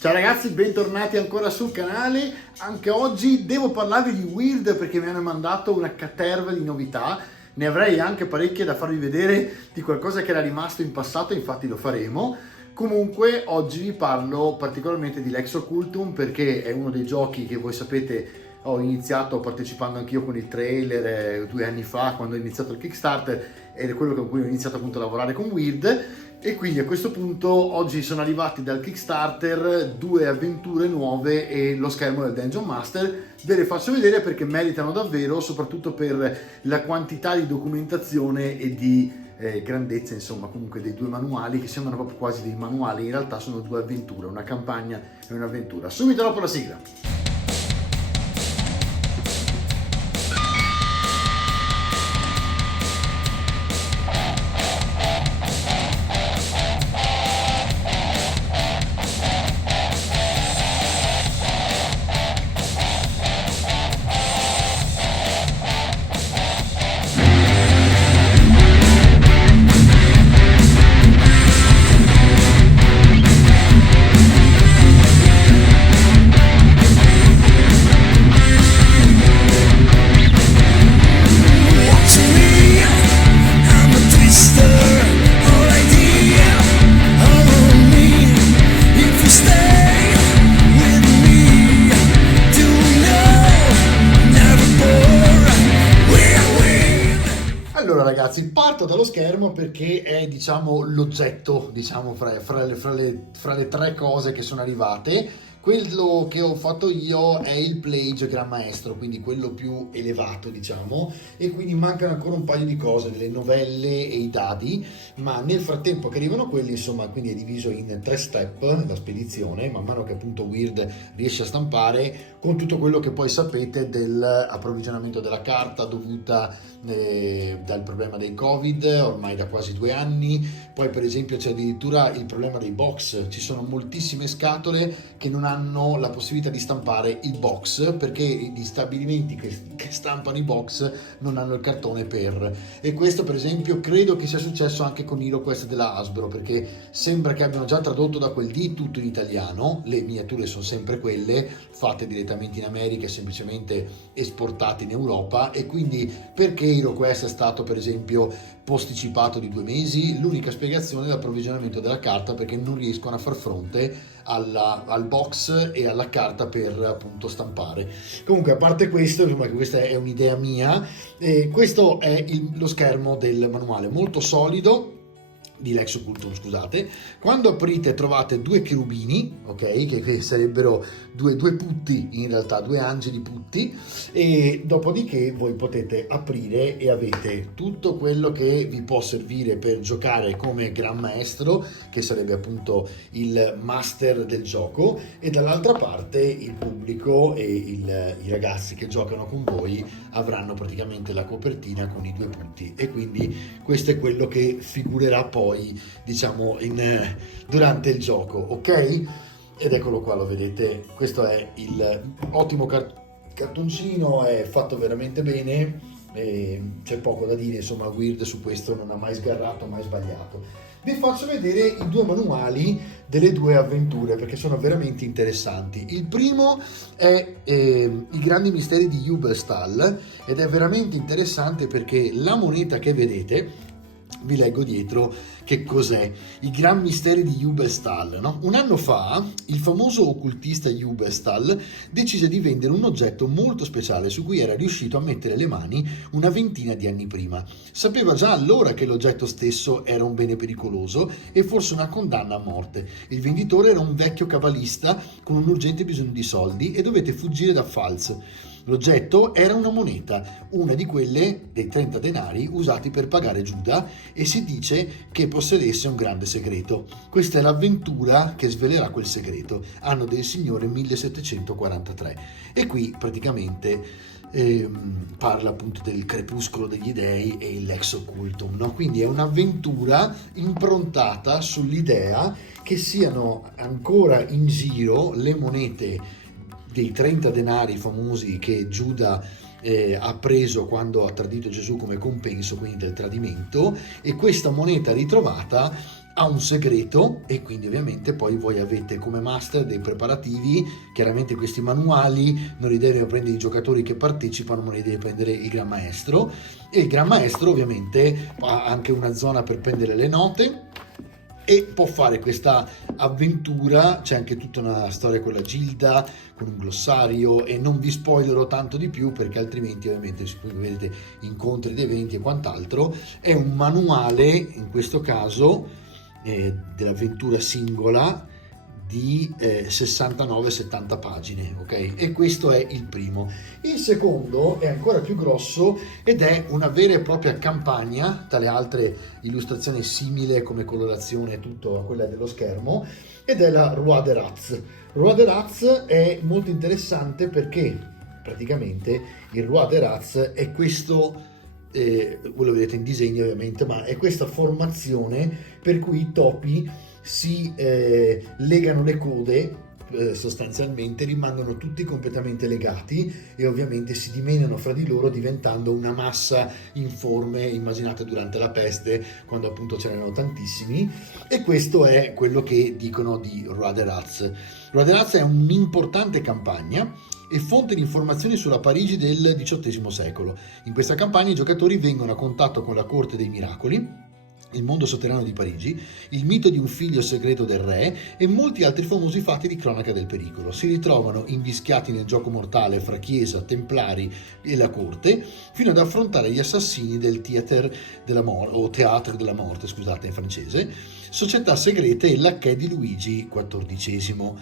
Ciao ragazzi, bentornati ancora sul canale. Anche oggi devo parlarvi di Weird perché mi hanno mandato una caterva di novità. Ne avrei anche parecchie da farvi vedere di qualcosa che era rimasto in passato, infatti lo faremo. Comunque oggi vi parlo particolarmente di Lex Occultum perché è uno dei giochi che voi sapete ho iniziato partecipando anch'io con il trailer 2 anni fa quando ho iniziato il Kickstarter, ed è quello con cui ho iniziato appunto a lavorare con Weird. E quindi a questo punto oggi sono arrivati dal Kickstarter 2 avventure nuove e lo schermo del Dungeon Master. Ve le faccio vedere perché meritano davvero, soprattutto per la quantità di documentazione e di grandezza, insomma, comunque dei 2 manuali che sembrano proprio quasi dei manuali, in realtà sono 2 avventure, una campagna e un'avventura. Subito dopo la sigla. Allora ragazzi, parto dallo schermo perché è diciamo l'oggetto, diciamo fra le 3 cose che sono arrivate. Quello che ho fatto io è il Plage Gran Maestro, quindi quello più elevato diciamo, e quindi mancano ancora un paio di cose, delle novelle e i dadi, ma nel frattempo che arrivano quelli, insomma, quindi è diviso in 3 step la spedizione, man mano che appunto Weird riesce a stampare, con tutto quello che poi sapete dell'approvvigionamento della carta dovuta dal problema del Covid ormai da quasi 2 anni. Poi per esempio c'è addirittura il problema dei box, ci sono moltissime scatole che non hanno la possibilità di stampare il box perché gli stabilimenti che stampano i box non hanno il cartone per, e questo per esempio credo che sia successo anche con HeroQuest della Hasbro, perché sembra che abbiano già tradotto da quel dì tutto in italiano, le miniature sono sempre quelle fatte direttamente in America e semplicemente esportate in Europa. E quindi perché HeroQuest è stato per esempio posticipato di 2 mesi? L'unica spiegazione è l'approvvigionamento della carta, perché non riescono a far fronte al box e alla carta per appunto stampare. Comunque, a parte questo, insomma, questa è un'idea mia, questo è lo schermo del manuale, molto solido, di Lex Occultum, scusate. Quando aprite trovate 2 cherubini, ok, che sarebbero due putti, in realtà 2 angeli putti, e dopodiché voi potete aprire e avete tutto quello che vi può servire per giocare come Gran Maestro, che sarebbe appunto il master del gioco, e dall'altra parte il pubblico e i ragazzi che giocano con voi avranno praticamente la copertina con i 2 putti, e quindi questo è quello che figurerà poi diciamo durante il gioco, ok? Ed eccolo qua, lo vedete, questo è il ottimo cartoncino, è fatto veramente bene, c'è poco da dire, insomma. Weird su questo non ha mai sgarrato, mai sbagliato. Vi faccio vedere i 2 manuali delle 2 avventure perché sono veramente interessanti. Il primo è I grandi misteri di Jubelstal, ed è veramente interessante perché la moneta che vedete, vi leggo dietro che cos'è: i gran misteri di Jubelstal, no? Un anno fa il famoso occultista Jubelstal decise di vendere un oggetto molto speciale su cui era riuscito a mettere le mani una ventina di anni prima. Sapeva già allora che l'oggetto stesso era un bene pericoloso e forse una condanna a morte. Il venditore era un vecchio cabalista con un urgente bisogno di soldi e dovette fuggire da Pfalz. L'oggetto era una moneta, una di quelle dei 30 denari usati per pagare Giuda, e si dice che possedesse un grande segreto. Questa è l'avventura che svelerà quel segreto, anno del Signore 1743. E qui praticamente parla appunto del crepuscolo degli dei e il Lex Occultum, no? Quindi è un'avventura improntata sull'idea che siano ancora in giro le monete dei 30 denari famosi che Giuda ha preso quando ha tradito Gesù come compenso, quindi del tradimento, e questa moneta ritrovata ha un segreto, e quindi ovviamente poi voi avete come master dei preparativi. Chiaramente questi manuali non li devono prendere i giocatori che partecipano, ma li deve prendere il Gran Maestro, e il Gran Maestro ovviamente ha anche una zona per prendere le note e può fare questa avventura. C'è anche tutta una storia con la Gilda, con un glossario, e non vi spoilerò tanto di più perché altrimenti ovviamente vedete incontri ed eventi e quant'altro. È un manuale, in questo caso dell'avventura singola, di 69-70 pagine, ok? E questo è il primo. Il secondo è ancora più grosso ed è una vera e propria campagna, tra le altre illustrazioni simile come colorazione e tutto a quella dello schermo, ed è la Roi de Rats. Roi de Rats è molto interessante perché praticamente il Roi de Rats è questo, voi lo vedete in disegno ovviamente, ma è questa formazione per cui i topi si legano le code, sostanzialmente rimangono tutti completamente legati e ovviamente si dimenano fra di loro diventando una massa informe, immaginate durante la peste quando appunto c'erano tantissimi. E questo è quello che dicono di Roi de Rats. Roi de Rats è un'importante campagna e fonte di informazioni sulla Parigi del XVIII secolo. In questa campagna i giocatori vengono a contatto con la corte dei miracoli, il mondo sotterraneo di Parigi, il mito di un figlio segreto del re e molti altri famosi fatti di cronaca del pericolo. Si ritrovano invischiati nel gioco mortale fra chiesa, templari e la corte, fino ad affrontare gli assassini del Théâtre de la Morte, o Théâtre de la Morte, scusate in francese, società segrete e lacchè di Luigi XIV.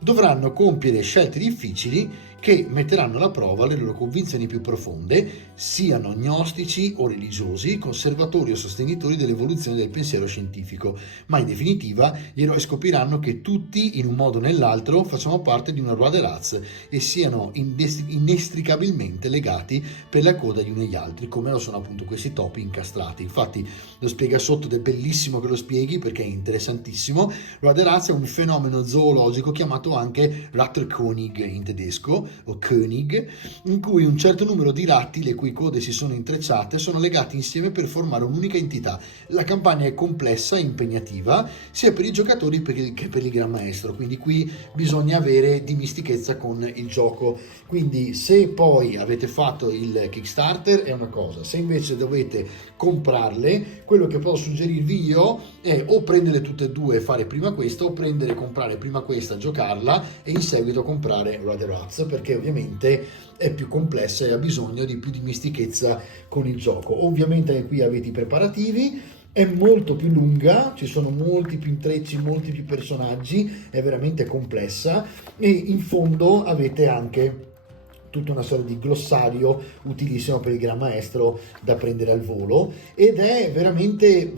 Dovranno compiere scelte difficili che metteranno alla prova le loro convinzioni più profonde, siano gnostici o religiosi, conservatori o sostenitori dell'evoluzione del pensiero scientifico. Ma in definitiva gli eroi scopriranno che tutti, in un modo o nell'altro, facciamo parte di una Roi de Rats e siano inestricabilmente legati per la coda gli uni agli altri, come lo sono appunto questi topi incastrati. Infatti lo spiega sotto ed è bellissimo che lo spieghi perché è interessantissimo. Roi de Rats è un fenomeno zoologico chiamato anche Ratterkönig in tedesco, o König, in cui un certo numero di ratti, le cui code si sono intrecciate, sono legati insieme per formare un'unica entità. La campagna è complessa e impegnativa sia per i giocatori che per il Gran Maestro, quindi qui bisogna avere dimistichezza con il gioco. Quindi se poi avete fatto il Kickstarter è una cosa, se invece dovete comprarle, quello che posso suggerirvi io è o prendere tutte e due e fare prima questa, o comprare prima questa, giocarla e in seguito comprare Roi de Rats, perché ovviamente è più complessa e ha bisogno di più dimestichezza con il gioco. Ovviamente qui avete i preparativi, è molto più lunga, ci sono molti più intrecci, molti più personaggi, è veramente complessa, e in fondo avete anche tutta una sorta di glossario utilissimo per il Gran Maestro da prendere al volo, ed è veramente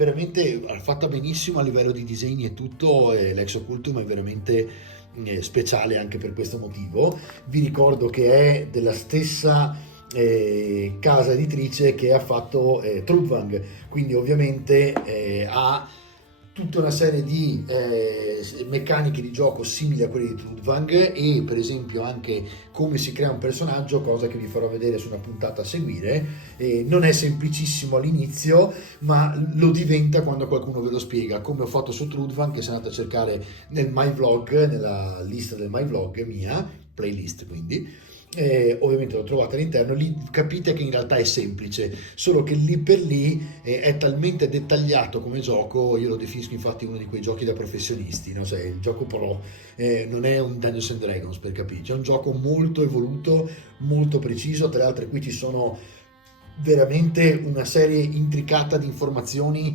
fatta benissimo a livello di disegni e tutto, e l'ex occultum è veramente speciale anche per questo motivo. Vi ricordo che è della stessa casa editrice che ha fatto Trudvang, quindi ovviamente ha tutta una serie di meccaniche di gioco simili a quelle di Trudvang, e per esempio anche come si crea un personaggio, cosa che vi farò vedere su una puntata a seguire. Non è semplicissimo all'inizio, ma lo diventa quando qualcuno ve lo spiega, come ho fatto su Trudvang, che se andate a cercare nel My Vlog, nella lista del My Vlog mia, playlist quindi, ovviamente lo trovate all'interno, lì capite che in realtà è semplice, solo che lì per lì è talmente dettagliato come gioco. Io lo definisco infatti uno di quei giochi da professionisti, no? Cioè, il gioco pro non è un Dungeons and Dragons, per capirci, è un gioco molto evoluto, molto preciso. Tra le altre qui ci sono veramente una serie intricata di informazioni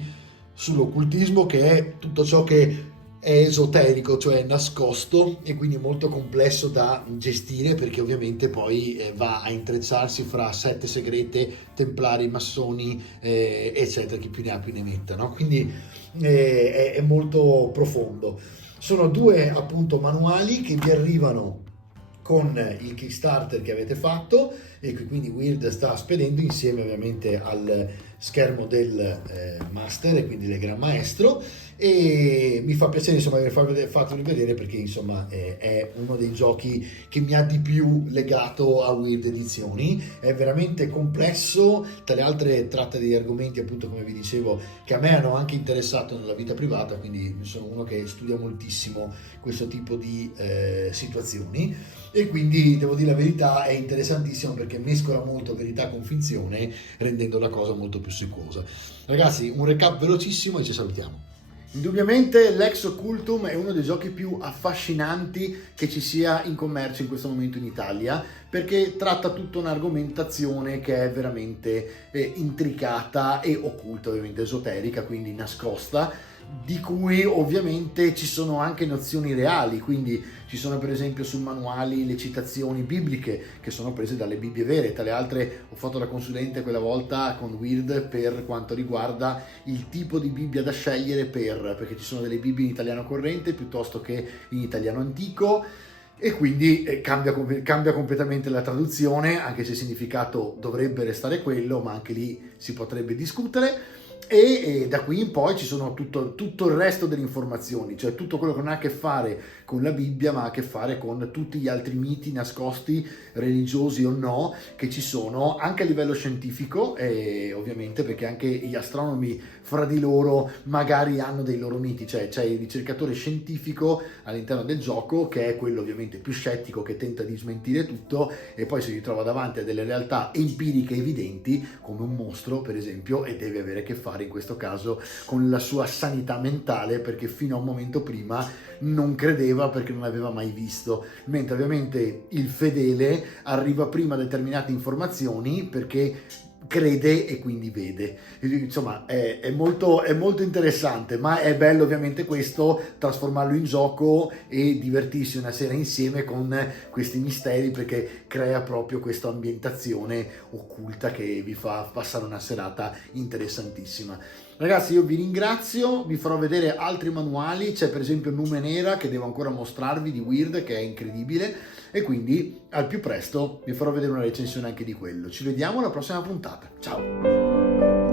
sull'occultismo, che è tutto ciò che è esoterico, cioè nascosto, e quindi molto complesso da gestire, perché ovviamente poi va a intrecciarsi fra sette segrete, templari, massoni, eccetera, chi più ne ha più ne metta, no? Quindi è molto profondo. Sono due appunto manuali che vi arrivano con il Kickstarter che avete fatto e che quindi Weird sta spedendo insieme ovviamente al schermo del master e quindi del Gran Maestro, e mi fa piacere insomma farvelo vedere perché insomma è uno dei giochi che mi ha di più legato a Weird Edizioni. È veramente complesso, tra le altre tratta degli argomenti appunto come vi dicevo che a me hanno anche interessato nella vita privata, quindi sono uno che studia moltissimo questo tipo di situazioni, e quindi devo dire la verità è interessantissimo perché mescola molto verità con finzione rendendo la cosa molto più succosa. Ragazzi, un recap velocissimo e ci salutiamo. Indubbiamente l'Ex Occultum è uno dei giochi più affascinanti che ci sia in commercio in questo momento in Italia, perché tratta tutta un'argomentazione che è veramente intricata e occulta, ovviamente esoterica, quindi nascosta, di cui ovviamente ci sono anche nozioni reali, quindi ci sono per esempio sul manuali le citazioni bibliche che sono prese dalle Bibbie vere. Tra le altre ho fatto la consulente quella volta con Weird per quanto riguarda il tipo di Bibbia da scegliere perché ci sono delle Bibbie in italiano corrente piuttosto che in italiano antico, e quindi cambia completamente la traduzione, anche se il significato dovrebbe restare quello, ma anche lì si potrebbe discutere. E da qui in poi ci sono tutto il resto delle informazioni, cioè tutto quello che non ha a che fare con la Bibbia ma ha a che fare con tutti gli altri miti nascosti, religiosi o no, che ci sono anche a livello scientifico, e ovviamente perché anche gli astronomi fra di loro magari hanno dei loro miti, cioè c'è il ricercatore scientifico all'interno del gioco che è quello ovviamente più scettico, che tenta di smentire tutto e poi si ritrova davanti a delle realtà empiriche evidenti come un mostro per esempio, e deve avere a che fare in questo caso con la sua sanità mentale, perché fino a un momento prima non credeva perché non aveva mai visto, mentre ovviamente il fedele arriva prima a determinate informazioni perché crede e quindi vede. Insomma è molto interessante, ma è bello ovviamente questo, trasformarlo in gioco e divertirsi una sera insieme con questi misteri, perché crea proprio questa ambientazione occulta che vi fa passare una serata interessantissima. Ragazzi, io vi ringrazio, vi farò vedere altri manuali, c'è per esempio Nume Nera che devo ancora mostrarvi di Weird, che è incredibile, e quindi al più presto vi farò vedere una recensione anche di quello. Ci vediamo alla prossima puntata, ciao!